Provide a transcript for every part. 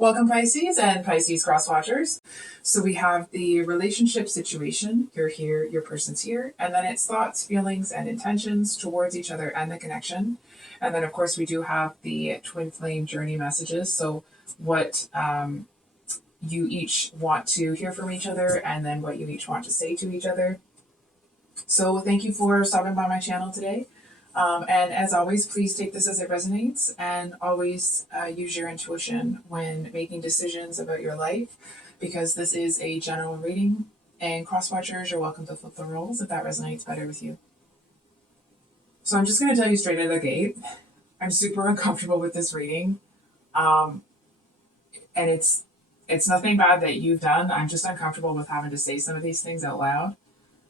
Welcome, Pisces and Pisces cross watchers. So we have the relationship situation. You're here, your person's here, and then it's thoughts, feelings, and intentions towards each other and the connection. And then, of course, we do have the twin flame journey messages. So what you each want to hear from each other, and then what you each want to say to each other. So thank you for stopping by my channel today. And as always, please take this as it resonates, and always use your intuition when making decisions about your life, because this is a general reading, and cross watchers, you're welcome to flip the roles if that resonates better with you. So I'm just going to tell you straight out of the gate, I'm super uncomfortable with this reading. And it's nothing bad that you've done. I'm just uncomfortable with having to say some of these things out loud.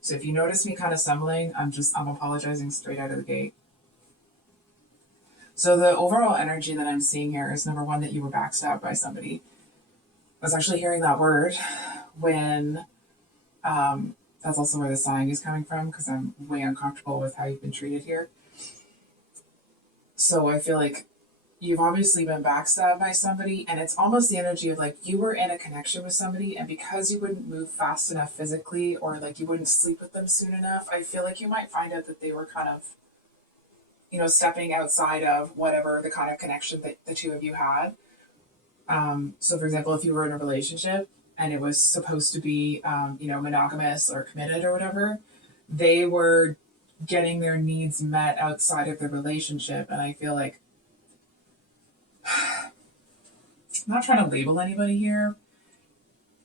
So if you notice me kind of stumbling, I'm apologizing straight out of the gate. So the overall energy that I'm seeing here is, number one, that you were backstabbed by somebody. I was actually hearing that word when, that's also where the sighing is coming from, because I'm way uncomfortable with how you've been treated here. So I feel like you've obviously been backstabbed by somebody, and it's almost the energy of like you were in a connection with somebody, and because you wouldn't move fast enough physically, or like you wouldn't sleep with them soon enough, I feel like you might find out that they were kind of, stepping outside of whatever the kind of connection that the two of you had. So for example, if you were in a relationship and it was supposed to be, monogamous or committed or whatever, they were getting their needs met outside of the relationship. And I feel like, I'm not trying to label anybody here.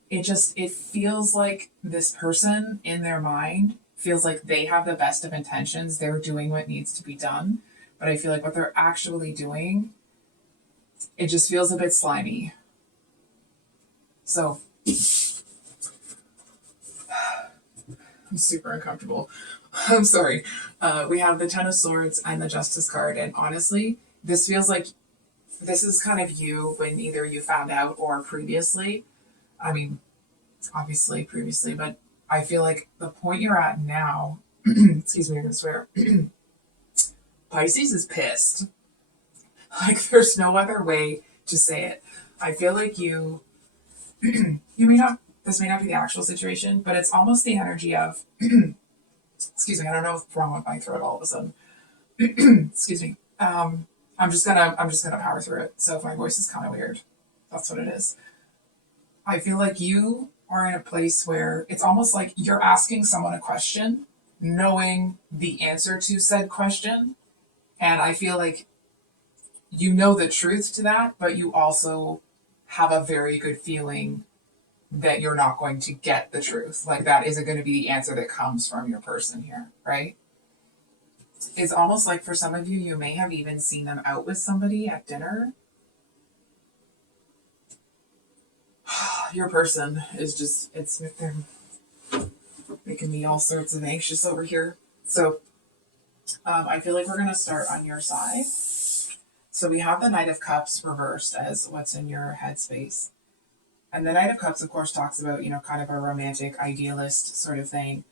It feels like this person in their mind feels like they have the best of intentions. They're doing what needs to be done. But I feel like what they're actually doing, it just feels a bit slimy. So I'm super uncomfortable. I'm sorry. We have the Ten of Swords and the Justice card. And honestly, this feels like this is kind of you when either you found out or previously. I mean, obviously previously, but I feel like the point you're at now, excuse me, I'm going to swear, Pisces is pissed. Like, there's no other way to say it. I feel like you this may not be the actual situation, but it's almost the energy of, excuse me, I don't know what's wrong with my throat all of a sudden. Excuse me. I'm just gonna power through it. So if my voice is kind of weird, that's what it is. I feel like you are in a place where it's almost like you're asking someone a question, knowing the answer to said question. And I feel like you know the truth to that, but you also have a very good feeling that you're not going to get the truth. Like, that isn't going to be the answer that comes from your person here, right? It's almost like for some of you, you may have even seen them out with somebody at dinner. Your person is just, they're making me all sorts of anxious over here. So I feel like we're going to start on your side. So we have the Knight of Cups reversed as what's in your headspace. And the Knight of Cups, of course, talks about, kind of a romantic idealist sort of thing.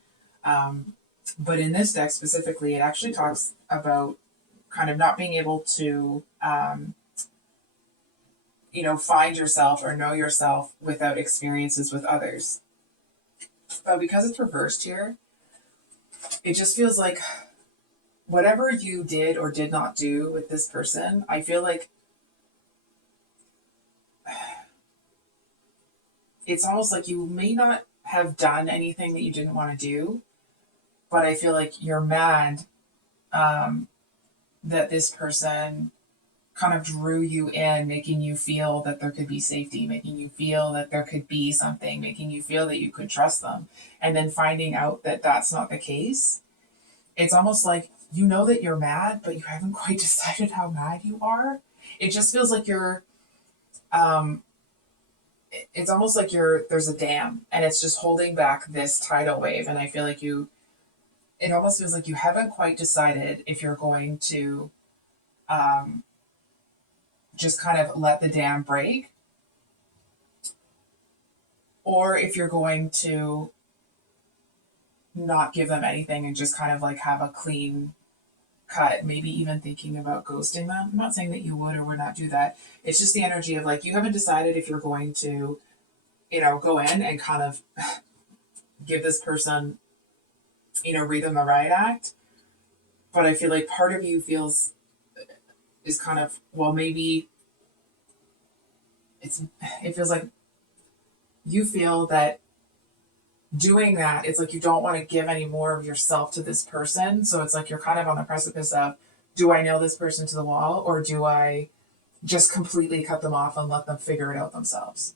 But in this deck specifically, it actually talks about kind of not being able to, find yourself or know yourself without experiences with others. But because it's reversed here, it just feels like whatever you did or did not do with this person, I feel like it's almost like you may not have done anything that you didn't want to do, but I feel like you're mad that this person kind of drew you in, making you feel that there could be safety, making you feel that there could be something, making you feel that you could trust them, and then finding out that that's not the case. It's almost like you know that you're mad, but you haven't quite decided how mad you are. It just feels like you're, it's almost like there's a dam, and it's just holding back this tidal wave. And I feel like it almost feels like you haven't quite decided if you're going to, just kind of let the dam break, or if you're going to not give them anything and just kind of like have a clean cut, maybe even thinking about ghosting them. I'm not saying that you would or would not do that. It's just the energy of like, you haven't decided if you're going to, go in and kind of give this person, read them the riot act. But I feel like part of you is kind of, well, maybe it feels like you feel that doing that, it's like you don't want to give any more of yourself to this person. So it's like you're kind of on the precipice of, do I nail this person to the wall, or do I just completely cut them off and let them figure it out themselves?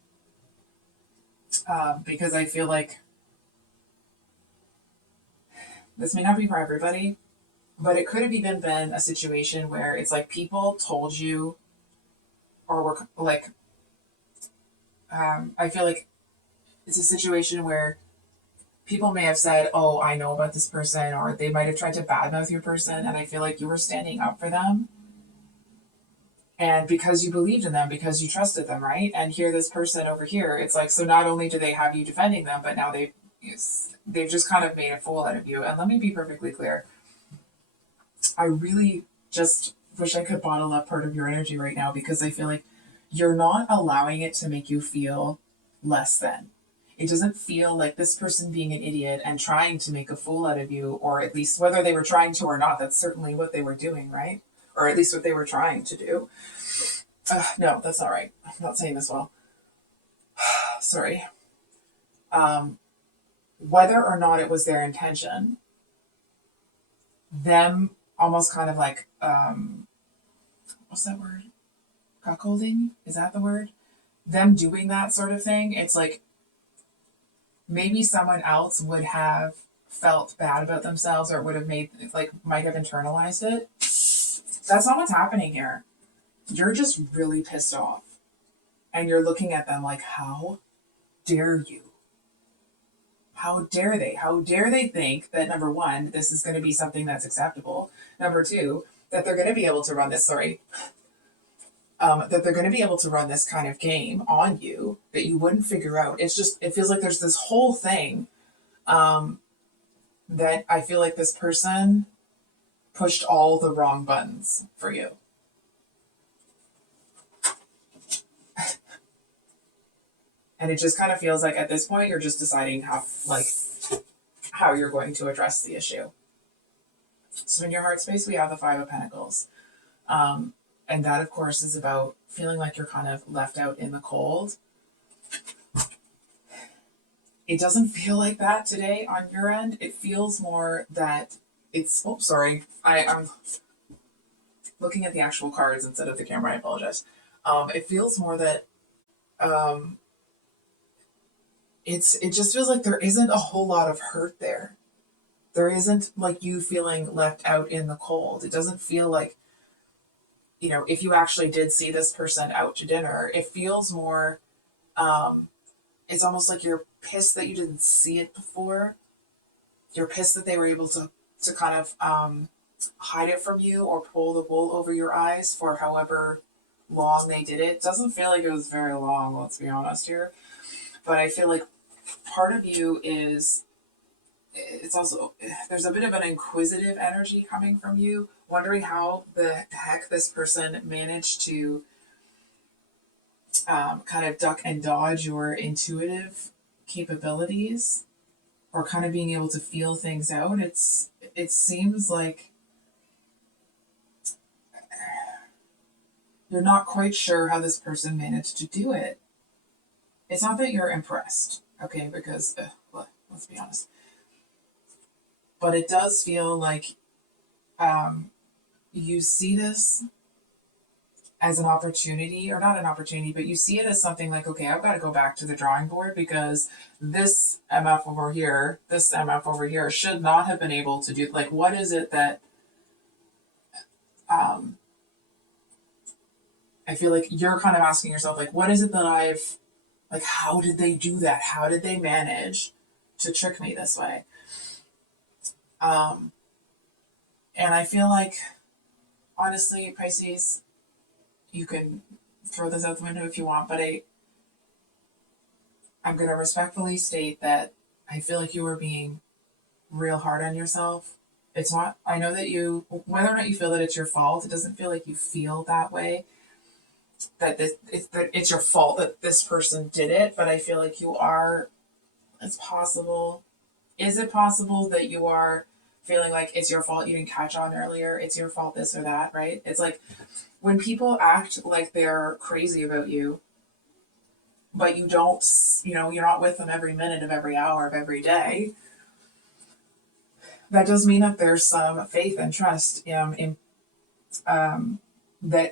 Because I feel like this may not be for everybody, but it could have even been a situation where it's like people told you, or were like, I feel like it's a situation where people may have said, oh, I know about this person, or they might have tried to badmouth your person, and I feel like you were standing up for them. And because you believed in them, because you trusted them, right? And here, this person over here, it's like, so not only do they have you defending them, but now they've just kind of made a fool out of you. And let me be perfectly clear. I really just wish I could bottle up part of your energy right now, because I feel like you're not allowing it to make you feel less than. It doesn't feel like this person being an idiot and trying to make a fool out of you, or at least whether they were trying to or not, that's certainly what they were doing, right? Or at least what they were trying to do. No, that's not right. I'm not saying this well. Sorry. Whether or not it was their intention, them almost kind of like, what's that word? Cuckolding? Is that the word? Them doing that sort of thing. It's like, maybe someone else would have felt bad about themselves, or would have might have internalized it. That's not what's happening here. You're just really pissed off. And you're looking at them like, how dare you? How dare they? How dare they think that, number one, this is going to be something that's acceptable? Number two, that they're going to be able to run this, that they're going to be able to run this kind of game on you that you wouldn't figure out. It's just, it feels like there's this whole thing that I feel like this person pushed all the wrong buttons for you. And it just kind of feels like at this point, you're just deciding how you're going to address the issue. So in your heart space, we have the Five of Pentacles. And that, of course, is about feeling like you're kind of left out in the cold. It doesn't feel like that today on your end. It feels more that it's, I'm looking at the actual cards instead of the camera. I apologize. It feels more that it just feels like there isn't a whole lot of hurt there. There isn't like you feeling left out in the cold. It doesn't feel like, if you actually did see this person out to dinner, it feels more, it's almost like you're pissed that you didn't see it before. You're pissed that they were able to kind of hide it from you or pull the wool over your eyes for however long they did it. It doesn't feel like it was very long, let's be honest here. But I feel like part of you is, it's also, there's a bit of an inquisitive energy coming from you, wondering how the heck this person managed to kind of duck and dodge your intuitive capabilities, or kind of being able to feel things out. It seems like you're not quite sure how this person managed to do it. It's not that you're impressed, okay, because, let's be honest. But it does feel like you see this as an opportunity, or not an opportunity, but you see it as something like, okay, I've got to go back to the drawing board, because this MF over here should not have been able to do, like, what is it that I feel like you're kind of asking yourself, like, what is it that how did they do that? How did they manage to trick me this way? And I feel like, honestly, Pisces, you can throw this out the window if you want, but I'm going to respectfully state that I feel like you were being real hard on yourself. It's not, I know that you, whether or not you feel that it's your fault, it doesn't feel like you feel that way, that it's your fault that this person did it, but I feel like you are, it's possible. Is it possible that you are feeling like it's your fault you didn't catch on earlier? It's your fault this or that, right? It's like when people act like they're crazy about you, but you don't, you're not with them every minute of every hour of every day. That does mean that there's some faith and trust that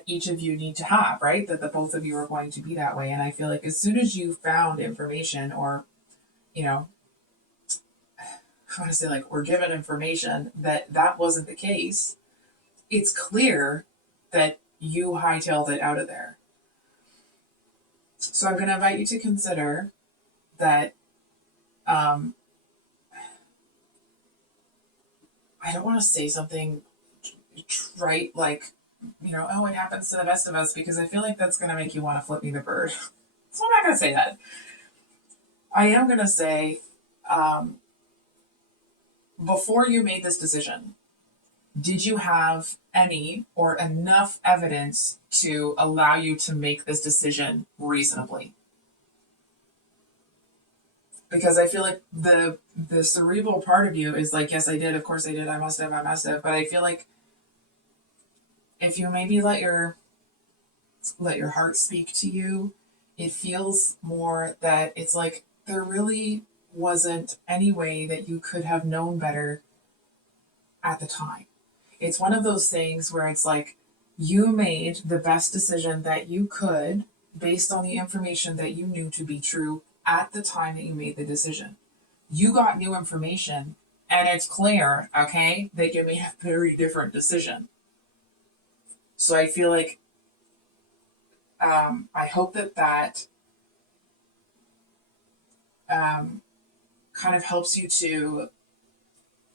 each of you need to have, right? That the both of you are going to be that way. And I feel like as soon as you found information or, I want to say like, we're given information that that wasn't the case, it's clear that you hightailed it out of there. So I'm going to invite you to consider that I don't want to say something trite like, oh, it happens to the best of us, because I feel like that's going to make you want to flip me the bird. So I'm not going to say that. I am going to say, before you made this decision, did you have any or enough evidence to allow you to make this decision reasonably? Because I feel like the cerebral part of you is like, yes, I did, of course I did, I must have. But I feel like if you maybe let your heart speak to you, it feels more that it's like there really wasn't any way that you could have known better at the time. It's one of those things where it's like you made the best decision that you could based on the information that you knew to be true at the time that you made the decision. You got new information and it's clear, okay, that you made a very different decision. So I feel like I hope that kind of helps you to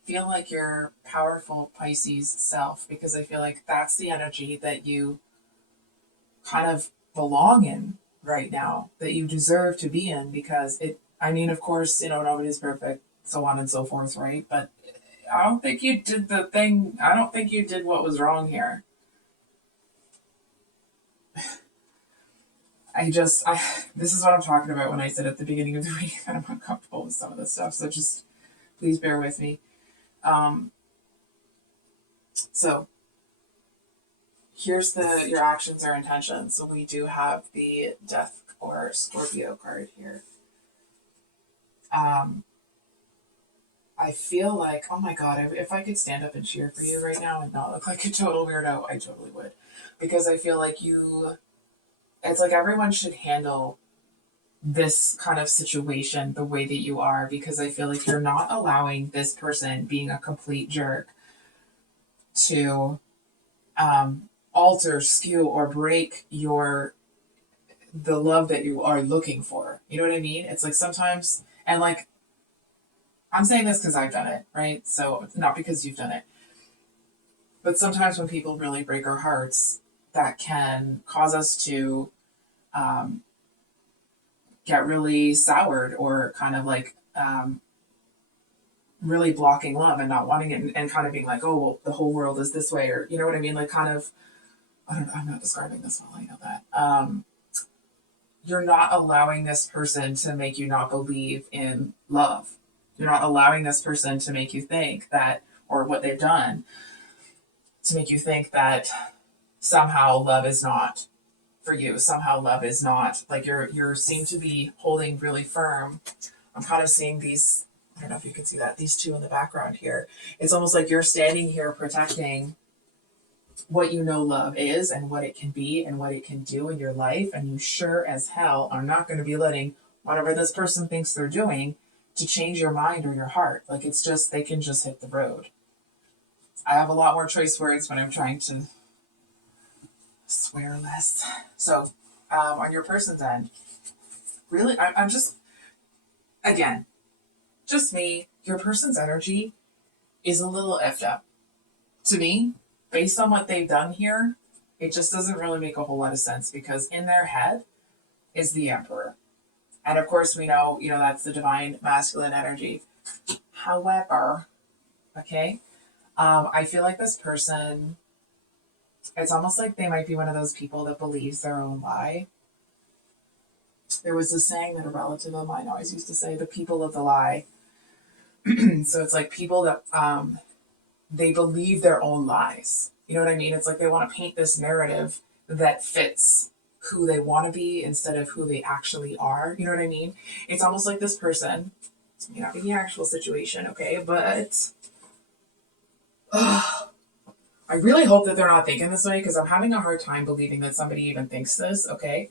feel like your powerful Pisces self, because I feel like that's the energy that you kind of belong in right now, that you deserve to be in, because of course, nobody's perfect, so on and so forth, right? But I don't think you did what was wrong here. This is what I'm talking about when I said at the beginning of the reading that I'm uncomfortable with some of this stuff, so just please bear with me. So here's your actions or intentions. So we do have the Death or Scorpio card here. I feel like, oh my God, if I could stand up and cheer for you right now and not look like a total weirdo, I totally would. Because I feel like it's like everyone should handle this kind of situation the way that you are, because I feel like you're not allowing this person being a complete jerk to alter, skew, or break the love that you are looking for. You know what I mean? It's like sometimes, and like, I'm saying this because I've done it, right? So not because you've done it. But sometimes when people really break our hearts, that can cause us to get really soured, or kind of like really blocking love and not wanting it, and kind of being like, oh, well, the whole world is this way, or you know what I mean? Like kind of, I don't know, I'm not describing this well, I know that. You're not allowing this person to make you not believe in love. You're not allowing this person to make you think that, or what they've done, to make you think that somehow love is not for you. Somehow love is not, like you seem to be holding really firm. I'm kind of seeing these, I don't know if you can see that, these two in the background here. It's almost like you're standing here protecting what you know love is and what it can be and what it can do in your life. And you sure as hell are not going to be letting whatever this person thinks they're doing to change your mind or your heart. Like it's just, they can just hit the road. I have a lot more choice words when I'm trying to swear less. So on your person's end, really, I'm just, again, just me, your person's energy is a little effed up. To me, based on what they've done here, it just doesn't really make a whole lot of sense, because in their head is the Emperor. And of course we know, that's the divine masculine energy. However, okay, I feel like this person, it's almost like they might be one of those people that believes their own lie. There was this saying that a relative of mine always used to say, the people of the lie. So it's like people that they believe their own lies. You know what I mean? It's like they want to paint this narrative that fits who they want to be instead of who they actually are. You know what I mean? It's almost like this person, you know, in the actual situation, okay, but I really hope that they're not thinking this way, because I'm having a hard time believing that somebody even thinks this, okay?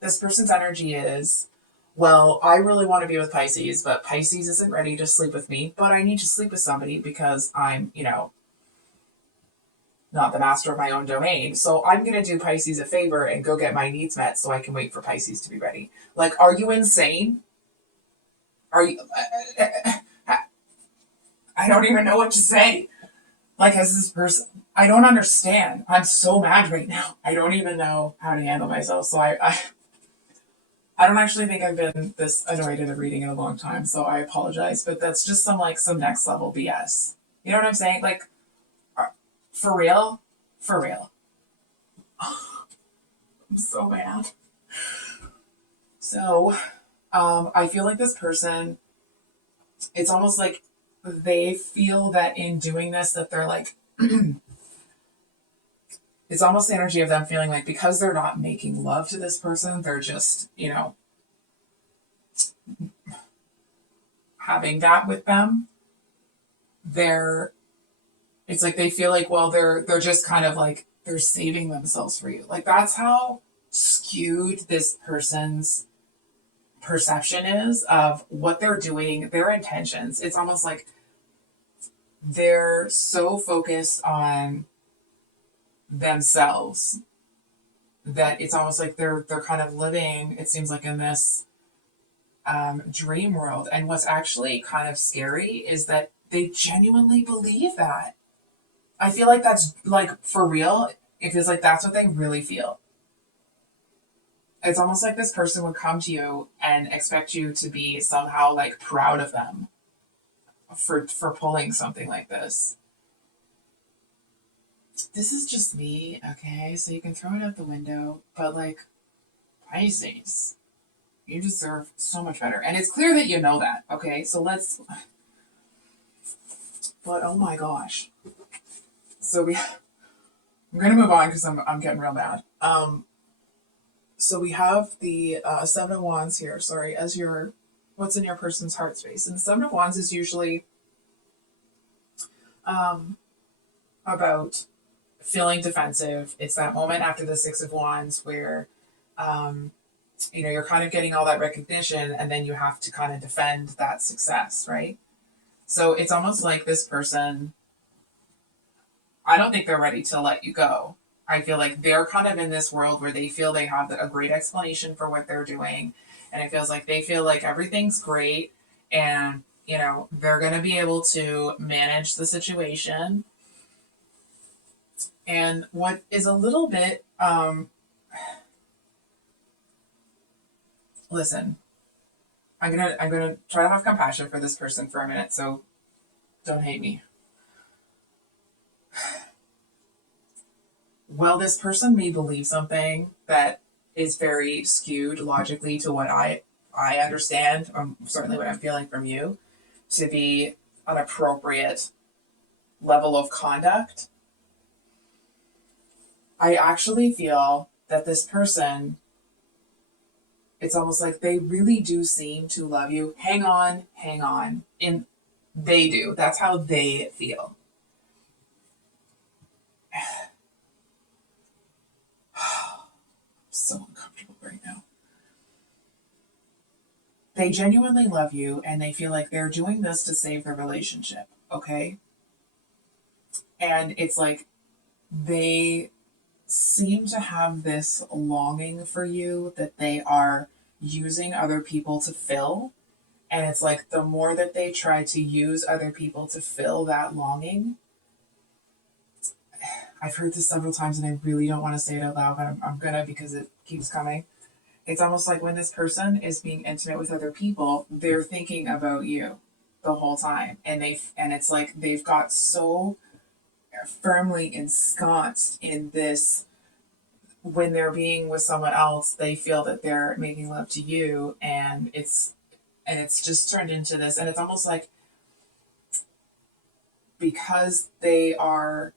This person's energy is, well, I really want to be with Pisces, but Pisces isn't ready to sleep with me, but I need to sleep with somebody because I'm, you know, not the master of my own domain. So I'm going to do Pisces a favor and go get my needs met so I can wait for Pisces to be ready. Like, are you insane? Are you... I don't even know what to say. Like, has this person... I don't understand. I'm so mad right now. I don't even know how to handle myself. So I don't actually think I've been this annoyed at a reading in a long time, so I apologize. But that's just some next level BS. You know what I'm saying? Like, for real? For real. I'm so mad. So, I feel like this person, it's almost like they feel that in doing this that they're like, it's almost the energy of them feeling like because they're not making love to this person, they're just, you know, having that with them. It's like they feel like, well, they're just kind of like, they're saving themselves for you. Like, that's how skewed this person's perception is of what they're doing, their intentions. It's almost like they're so focused on themselves that it's almost like they're kind of living, it seems like, in this dream world. And what's actually kind of scary is that they genuinely believe that. I feel like that's, like, for real. It feels like that's what they really feel. It's almost like this person would come to you and expect you to be somehow, like, proud of them for pulling something like this. This is just me, okay? So you can throw it out the window, but, like, Pisces, you deserve so much better. And it's clear that you know that, okay? So let's... But, oh my gosh. So I'm going to move on because I'm getting real mad. So we have the Seven of Wands here, sorry, as what's in your person's heart space. And the Seven of Wands is usually about feeling defensive. It's that moment after the Six of Wands where, you know, you're kind of getting all that recognition and then you have to kind of defend that success, right? So it's almost like this person, I don't think they're ready to let you go. I feel like they're kind of in this world where they feel they have a great explanation for what they're doing. And it feels like they feel like everything's great and, you know, they're going to be able to manage the situation. And what is a little bit, listen, I'm gonna try to have compassion for this person for a minute, so don't hate me. Well, this person may believe something that is very skewed logically to what I understand, certainly what I'm feeling from you, to be an appropriate level of conduct. I actually feel that this person, it's almost like they really do seem to love you. Hang on. And they do. That's how they feel. So uncomfortable right now. They genuinely love you and they feel like they're doing this to save the relationship, okay? And it's like they seem to have this longing for you that they are using other people to fill. And it's like the more that they try to use other people to fill that longing, I've heard this several times and I really don't want to say it out loud, but I'm gonna because it keeps coming. It's almost like when this person is being intimate with other people, they're thinking about you. the whole time. And it's like they've got so firmly ensconced in this. When they're being with someone else, they feel that they're making love to you, and it's just turned into this. And it's almost like, because they are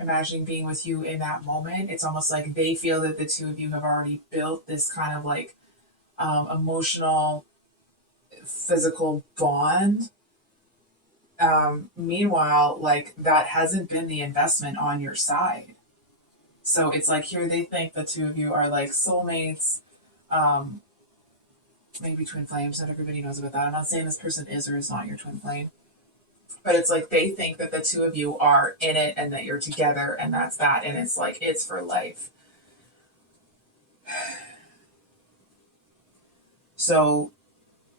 imagining being with you in that moment, it's almost like they feel that the two of you have already built this kind of like emotional, physical bond. Meanwhile, like, that hasn't been the investment on your side. So it's like, here they think the two of you are like soulmates, maybe twin flames. Not everybody knows about that. I'm not saying this person is or is not your twin flame, but it's like they think that the two of you are in it and that you're together, and that's that. And it's like, it's for life. So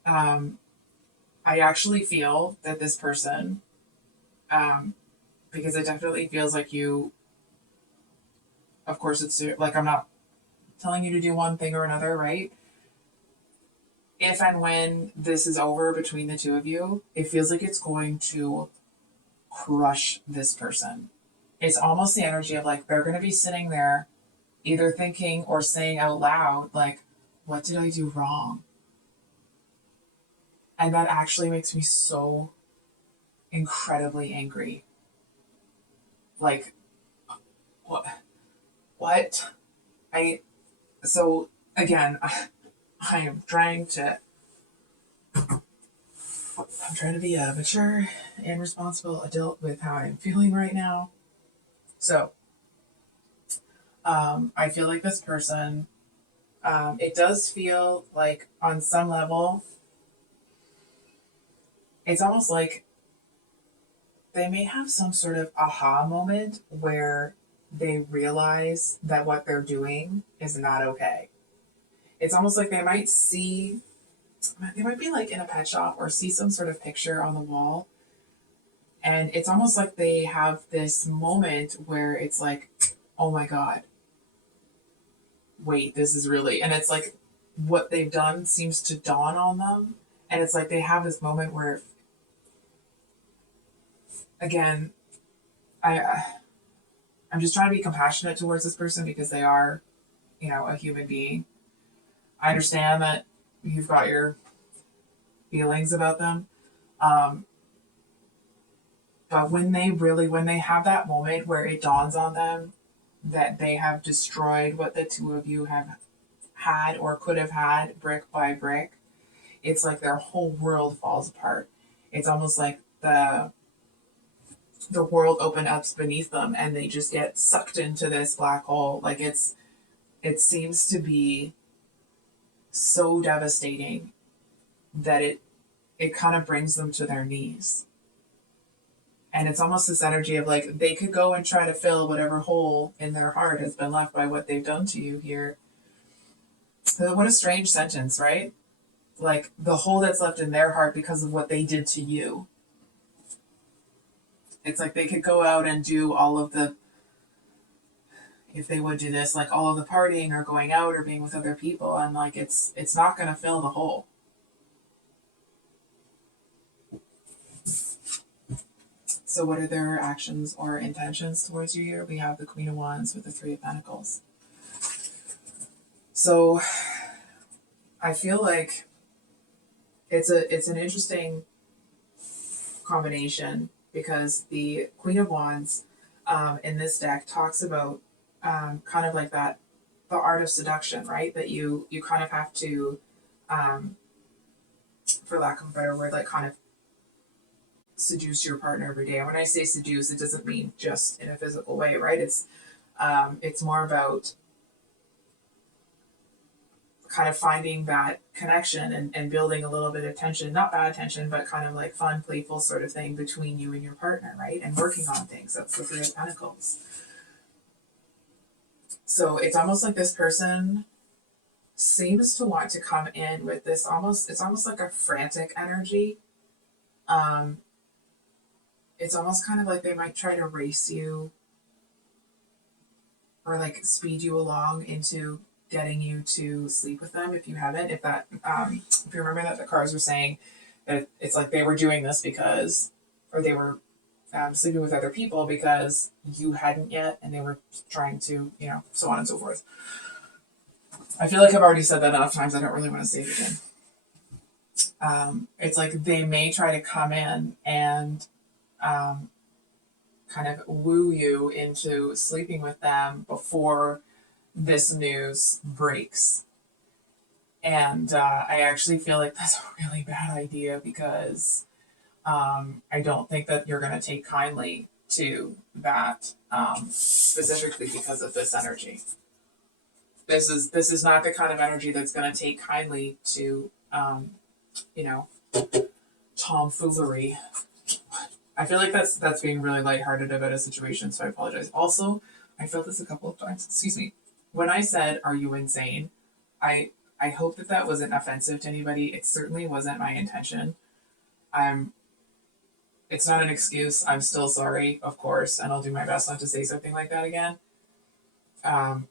I actually feel that this person, because it definitely feels like you, of course, it's like, I'm not telling you to do one thing or another, right? If and when this is over between the two of you, it feels like it's going to crush this person. It's almost the energy of like, they're going to be sitting there either thinking or saying out loud, like, what did I do wrong? And that actually makes me so incredibly angry. Like, what? What? So again, I am trying to, I'm trying to be a mature and responsible adult with how I'm feeling right now. So, I feel like this person, it does feel like on some level, it's almost like they may have some sort of aha moment where they realize that what they're doing is not okay. It's almost like they might be like in a pet shop or see some sort of picture on the wall. And it's almost like they have this moment where it's like, oh my God, wait, this is really, and it's like what they've done seems to dawn on them. And it's like they have this moment where, again, I'm just trying to be compassionate towards this person because they are, a human being. I understand that you've got your feelings about them. But when they have that moment where it dawns on them that they have destroyed what the two of you have had or could have had brick by brick, it's like their whole world falls apart. It's almost like the world opens up beneath them and they just get sucked into this black hole. Like, it seems to be so devastating that it kind of brings them to their knees. And it's almost this energy of like, they could go and try to fill whatever hole in their heart has been left by what they've done to you here. So what a strange sentence, right? Like, the hole that's left in their heart because of what they did to you. It's like they could go out and do all of the, if they would do this, like all of the partying or going out or being with other people, and like it's not going to fill the hole. So what are their actions or intentions towards you here? We have the Queen of Wands with the Three of Pentacles. So I feel like it's an interesting combination because the Queen of Wands in this deck talks about kind of like that, the art of seduction, right? That you kind of have to, for lack of a better word, like kind of seduce your partner every day. And when I say seduce, it doesn't mean just in a physical way, right? It's more about kind of finding that connection and building a little bit of tension, not bad tension, but kind of like fun, playful sort of thing between you and your partner, right? And working on things. That's the Three of Pentacles. So it's almost like this person seems to want to come in with this it's almost like a frantic energy. It's almost kind of like they might try to race you or like speed you along into getting you to sleep with them if you haven't. If you remember that the cards were saying It's like they were doing this because, or they were sleeping with other people because you hadn't yet, and they were trying to, so on and so forth. I feel like I've already said that enough times. I don't really want to say it again. It's like they may try to come in and kind of woo you into sleeping with them before this news breaks. And I actually feel like that's a really bad idea because I don't think that you're going to take kindly to that, specifically because of this energy. This is not the kind of energy that's going to take kindly to, tomfoolery. I feel like that's being really lighthearted about a situation, so I apologize. Also, I felt this a couple of times. Excuse me. When I said, "Are you insane?" I hope that wasn't offensive to anybody. It certainly wasn't my intention. It's not an excuse. I'm still sorry, of course, and I'll do my best not to say something like that again. Um,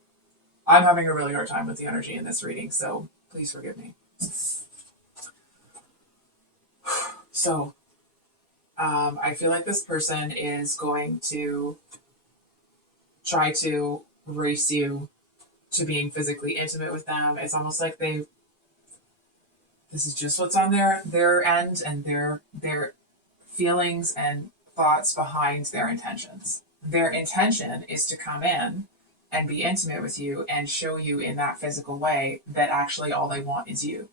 I'm having a really hard time with the energy in this reading, so please forgive me. So, I feel like this person is going to try to race you to being physically intimate with them. It's almost like this is just what's on their end, and their feelings and thoughts behind their intentions. Their intention is to come in and be intimate with you and show you in that physical way that actually all they want is you.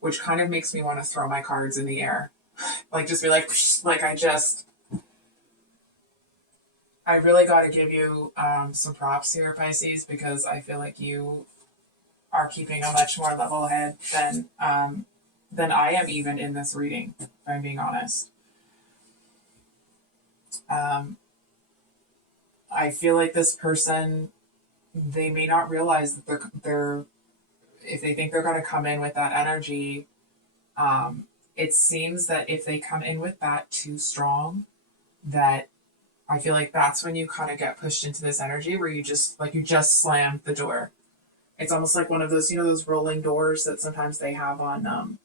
Which kind of makes me want to throw my cards in the air. Like, just be like I really got to give you some props here, Pisces, because I feel like you are keeping a much more level head than I am even in this reading, if I'm being honest. I feel like this person, they may not realize that they're if they think they're going to come in with that energy, it seems that if they come in with that too strong, that I feel like that's when you kind of get pushed into this energy where you just slammed the door. It's almost like one of those, those rolling doors that sometimes they have on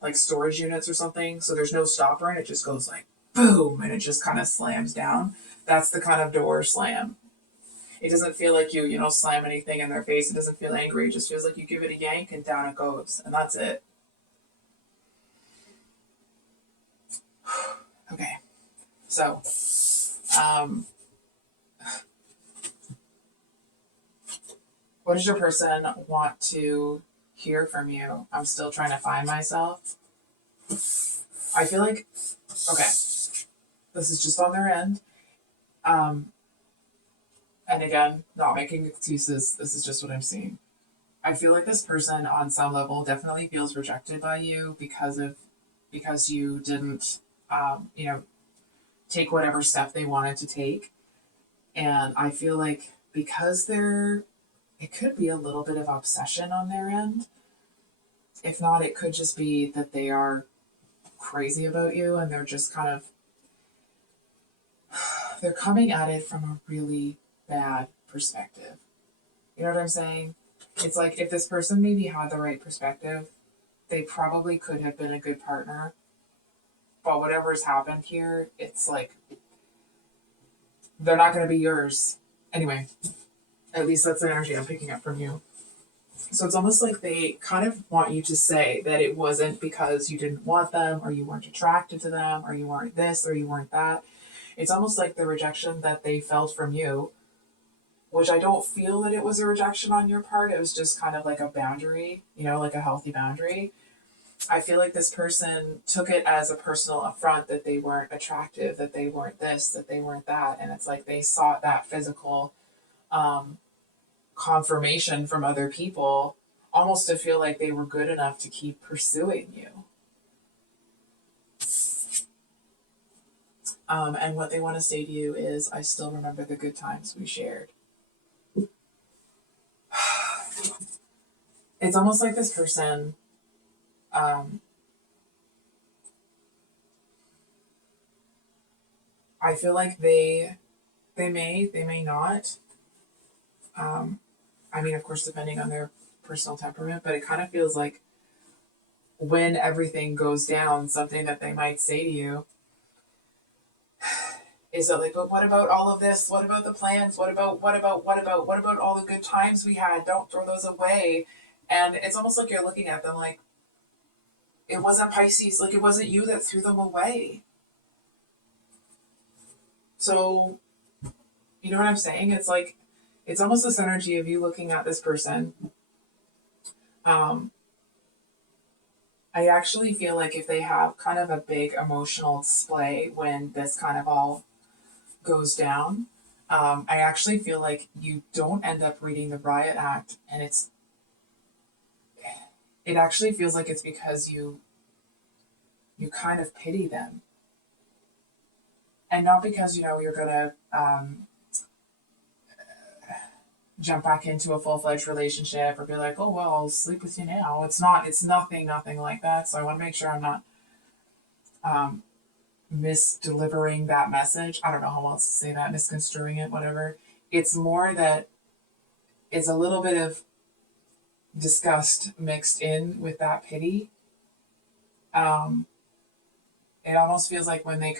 like storage units or something. So there's no stopper and it just goes like boom and it just kind of slams down. That's the kind of door slam. It doesn't feel like you slam anything in their face. It doesn't feel angry. It just feels like you give it a yank and down it goes. And that's it. Okay. So, what does your person want to hear from you? I'm still trying to find myself. I feel like, okay, this is just on their end. And again, not making excuses. This is just what I'm seeing. I feel like this person on some level definitely feels rejected by you because you didn't, take whatever step they wanted to take. And I feel like because it could be a little bit of obsession on their end. If not, it could just be that they are crazy about you and they're just kind of, they're coming at it from a really bad perspective. You know what I'm saying? It's like if this person maybe had the right perspective, they probably could have been a good partner. But whatever's happened here, it's like they're not going to be yours. Anyway, at least that's the energy I'm picking up from you. So it's almost like they kind of want you to say that it wasn't because you didn't want them or you weren't attracted to them or you weren't this or you weren't that. It's almost like the rejection that they felt from you, which I don't feel that it was a rejection on your part. It was just kind of like a boundary, like a healthy boundary. I feel like this person took it as a personal affront that they weren't attractive, that they weren't this, that they weren't that. And it's like they sought that physical confirmation from other people, almost to feel like they were good enough to keep pursuing you. And what they want to say to you is, I still remember the good times we shared. It's almost like this person, I feel like they may not. I mean, of course, depending on their personal temperament, but it kind of feels like when everything goes down, something that they might say to you is that like, but what about all of this? What about the plans? What about all the good times we had? Don't throw those away. And it's almost like you're looking at them like, it wasn't Pisces, like it wasn't you that threw them away. So, you know what I'm saying? It's like, it's almost this energy of you looking at this person. I actually feel like if they have kind of a big emotional display when this kind of all goes down, I actually feel like you don't end up reading the riot act, and it actually feels like it's because you kind of pity them, and not because you're gonna jump back into a full-fledged relationship or be like, oh well, I'll sleep with you now. It's nothing like that. So I want to make sure I'm not misdelivering that message. I don't know how else to say that, misconstruing it, whatever. It's more that it's a little bit of disgust mixed in with that pity. It almost feels like when they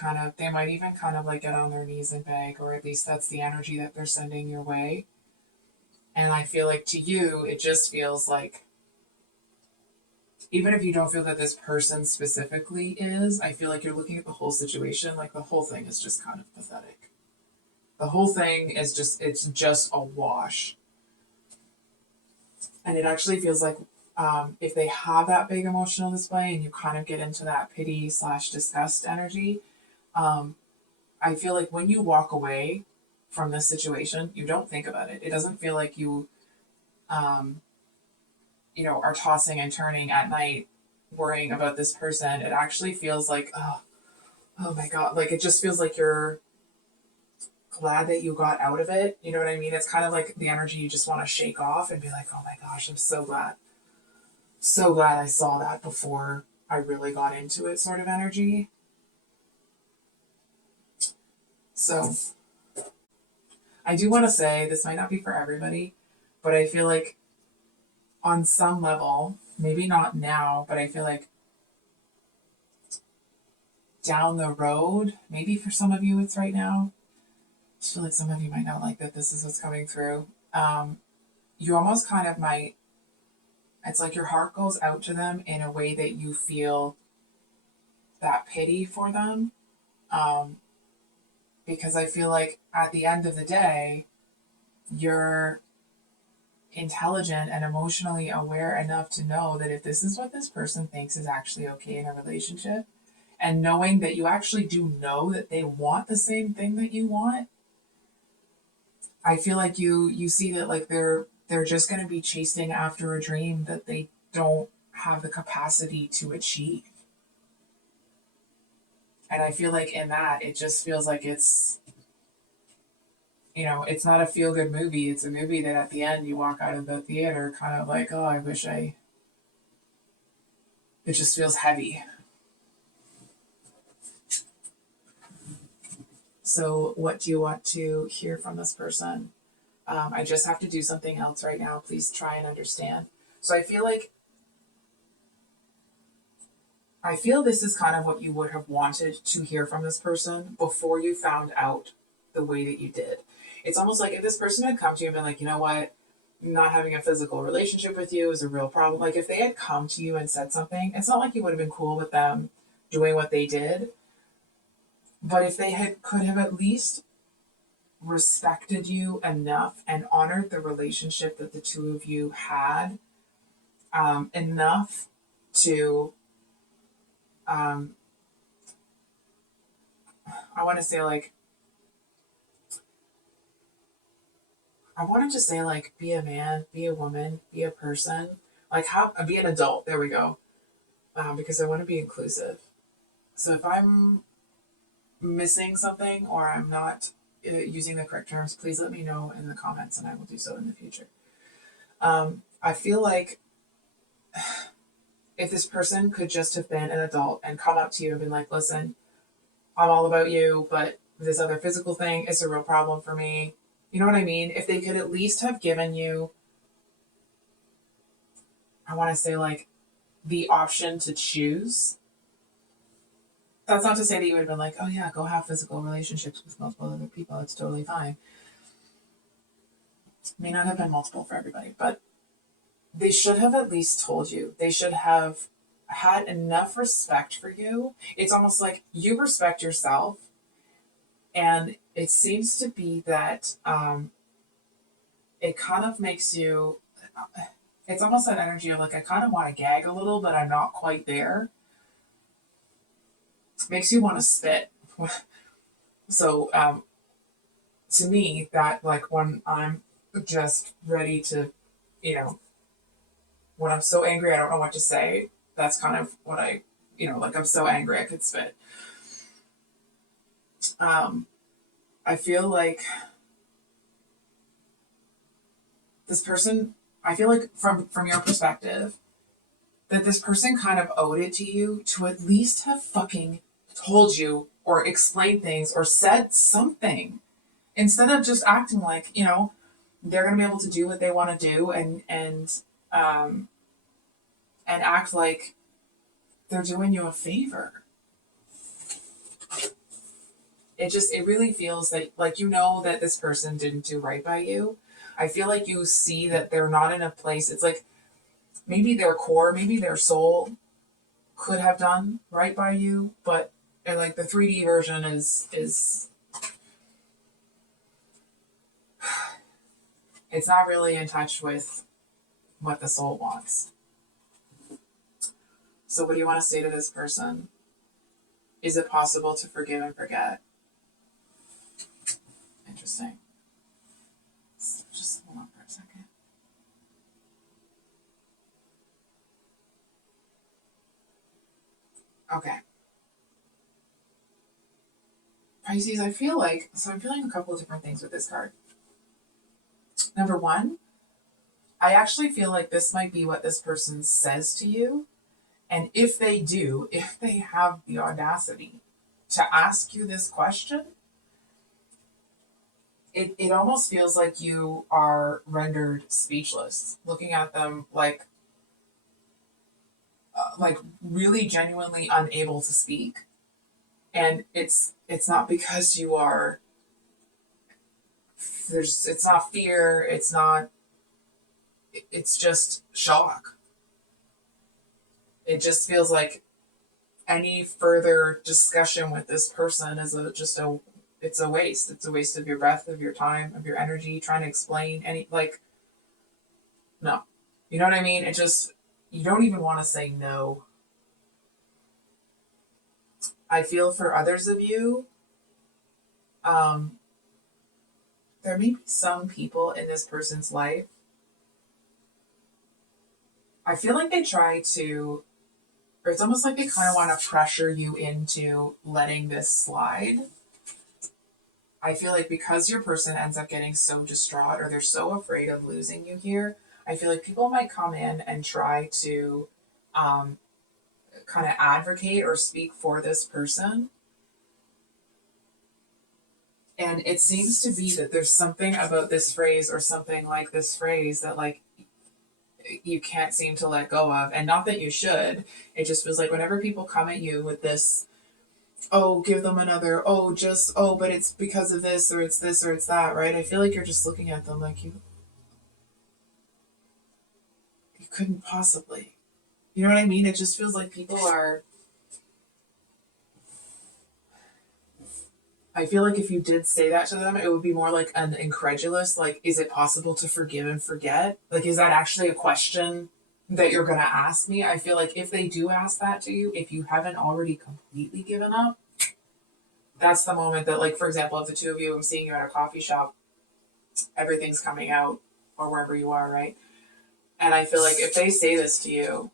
might even kind of like get on their knees and beg, or at least that's the energy that they're sending your way. And I feel like to you, it just feels like, even if you don't feel that this person specifically is, I feel like you're looking at the whole situation, like the whole thing is just kind of pathetic. The whole thing is it's just a wash. And it actually feels like if they have that big emotional display and you kind of get into that pity / disgust energy, I feel like when you walk away from this situation, you don't think about it. It doesn't feel like you, are tossing and turning at night worrying about this person. It actually feels like, oh my God, like it just feels like you're glad that you got out of it. You know what I mean? It's kind of like the energy you just want to shake off and be like, oh my gosh, I'm so glad. So glad I saw that before I really got into it, sort of energy. So I do want to say this might not be for everybody, but I feel like on some level, maybe not now, but I feel like down the road, maybe for some of you it's right now. I just feel like some of you might not like that this is what's coming through. You almost kind of might, it's like your heart goes out to them in a way that you feel that pity for them. Because I feel like at the end of the day, you're intelligent and emotionally aware enough to know that if this is what this person thinks is actually okay in a relationship, and knowing that you actually do know that they want the same thing that you want, I feel like you see that like they're just going to be chasing after a dream that they don't have the capacity to achieve. And I feel like in that, it just feels like it's not a feel-good movie. It's a movie that at the end you walk out of the theater kind of like, oh, it just feels heavy. So what do you want to hear from this person? I just have to do something else right now. Please try and understand. So I feel this is kind of what you would have wanted to hear from this person before you found out the way that you did. It's almost like if this person had come to you and been like, you know what, not having a physical relationship with you is a real problem. Like if they had come to you and said something, it's not like you would have been cool with them doing what they did. But if they could have at least respected you enough and honored the relationship that the two of you had enough to, I want to say like, I want to just say like, be a man, be a woman, be a person, like be an adult. There we go. Because I want to be inclusive. So if I'm missing something or I'm not using the correct terms, please let me know in the comments and I will do so in the future. I feel like if this person could just have been an adult and come up to you and been like, listen, I'm all about you, but this other physical thing is a real problem for me. You know what I mean? If they could at least have given you, I want to say like the option to choose. That's not to say that you would have been like, oh yeah, go have physical relationships with multiple other people. It's totally fine. May not have been multiple for everybody, but they should have at least told you. They should have had enough respect for you. It's almost like you respect yourself, and it seems to be that it kind of makes you. It's almost that energy of like I kind of want to gag a little, but I'm not quite there. Makes you want to spit. So to me, that like when I'm just ready to, you know, when I'm so angry I don't know what to say, that's kind of what I, like I'm so angry I could spit. I feel like this person, I feel like from your perspective, that this person kind of owed it to you to at least have fucking told you or explained things or said something instead of just acting like, they're going to be able to do what they want to do and act like they're doing you a favor. It really feels that like that this person didn't do right by you. I feel like you see that they're not in a place. It's like maybe their core, maybe their soul could have done right by you, but like the 3D version is it's not really in touch with what the soul wants. So what do you want to say to this person? Is it possible to forgive and forget? Interesting. Just hold on for a second. Okay. Pisces, I'm feeling a couple of different things with this card. Number one, I actually feel like this might be what this person says to you. And if they have the audacity to ask you this question, it almost feels like you are rendered speechless, looking at them like really genuinely unable to speak. And it's not because you are it's not fear, it's just shock. It just feels like any further discussion with this person is it's a waste. It's a waste of your breath, of your time, of your energy, trying to explain no. You know what I mean? You don't even want to say no. I feel for others of you, there may be some people in this person's life. I feel like they try to, or it's almost like they kind of want to pressure you into letting this slide. I feel like because your person ends up getting so distraught or they're so afraid of losing you here, I feel like people might come in and try to kind of advocate or speak for this person. And it seems to be that there's something about this phrase or something like this phrase that like you can't seem to let go of. And not that you should. It just feels like whenever people come at you with this, oh, give them another, but it's because of this or it's that, right? I feel like you're just looking at them like you couldn't possibly. You know what I mean? It just feels like people are. I feel like if you did say that to them, it would be more like an incredulous, like, is it possible to forgive and forget? Like, is that actually a question that you're going to ask me? I feel like if they do ask that to you, if you haven't already completely given up, that's the moment that, like, for example, if the two of you, I'm seeing you at a coffee shop, everything's coming out, or wherever you are, right? And I feel like if they say this to you,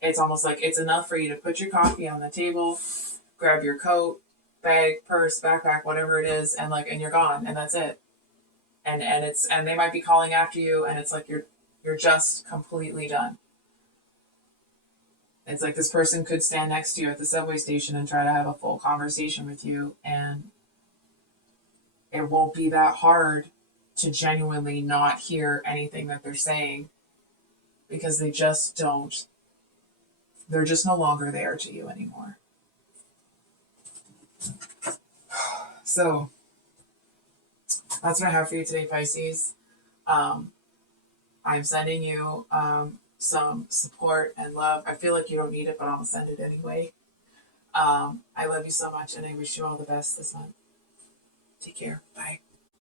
it's almost like it's enough for you to put your coffee on the table, grab your coat, bag, purse, backpack, whatever it is, and you're gone, and that's it. And they might be calling after you, and it's like you're just completely done. It's like this person could stand next to you at the subway station and try to have a full conversation with you, and it won't be that hard to genuinely not hear anything that they're saying because they just don't They're just no longer there to you anymore. So that's what I have for you today, Pisces. I'm sending you some support and love. I feel like you don't need it, but I'm going to send it anyway. I love you so much, and I wish you all the best this month. Take care. Bye.